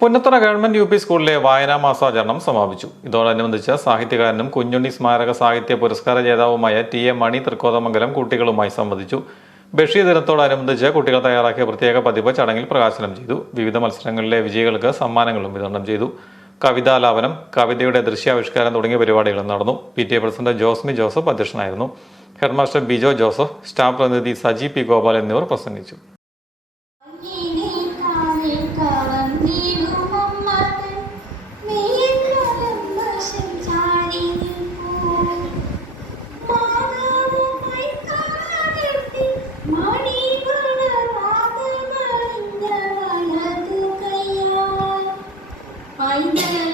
Punnathara government UP. സ്കൂളിലെ വായനാ മാസാചരണം സമാപിച്ചു. ഇതോടനുബന്ധിച്ച് സാഹിത്യകാരനും കുഞ്ഞുണ്ണി സ്മാരക സാഹിത്യ പുരസ്കാര ജേതാവുമായ ടി.എ. മണി തൃക്കോതമംഗലം കുട്ടികളുമായി സംവദിച്ചു. ബഷീർ ദിനത്തോടനുബന്ധിച്ച് കുട്ടികൾ തയ്യാറാക്കിയ പ്രത്യേക പതിപ്പ് ചടങ്ങിൽ പ്രകാശനം ചെയ്തു. വിവിധ മത്സരങ്ങളിലെ വിജയികൾക്ക് സമ്മാനങ്ങളും വിതരണം ചെയ്തു. കവിതാലാപനം, കവിതയുടെ ദൃശ്യാവിഷ്കാരം തുടങ്ങിയ പരിപാടികളും നടന്നു. PTA പ്രസിഡന്റ് ജോസ്മി ജോസഫ് അധ്യക്ഷനായിരുന്നു. ഹെഡ്മാസ്റ്റർ ബിജോ ജോസഫ്, സ്റ്റാഫ് പ്രതിനിധി സജി പി ഗോപാൽ എന്നിവർ പ്രസംഗിച്ചു. I